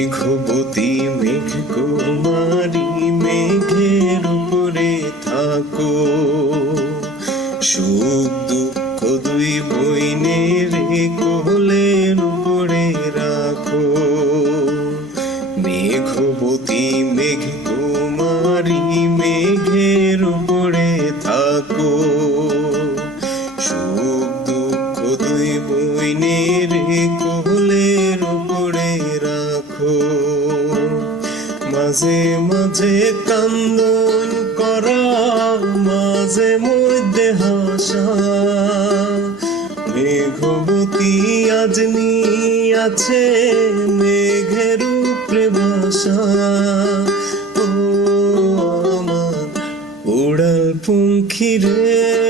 মেঘবতী মেঘকুমারী মেঘের উপরে থাকো, সুখ দুঃখ দুই বইনের কোলের উপরে রাখো। মেঘবতী মেঘকুমারী মেঘের উপরে থাকো, সুখ দুঃখ দুই বইনের কোলের উপরে রাখো। মাঝে মাঝে কান্দন করা, মাঝে মধ্যে হাসা, মেঘবতী আজ আছে মেঘের উপরে ভাষা। ও আমার উড়াল পঙ্খী রে,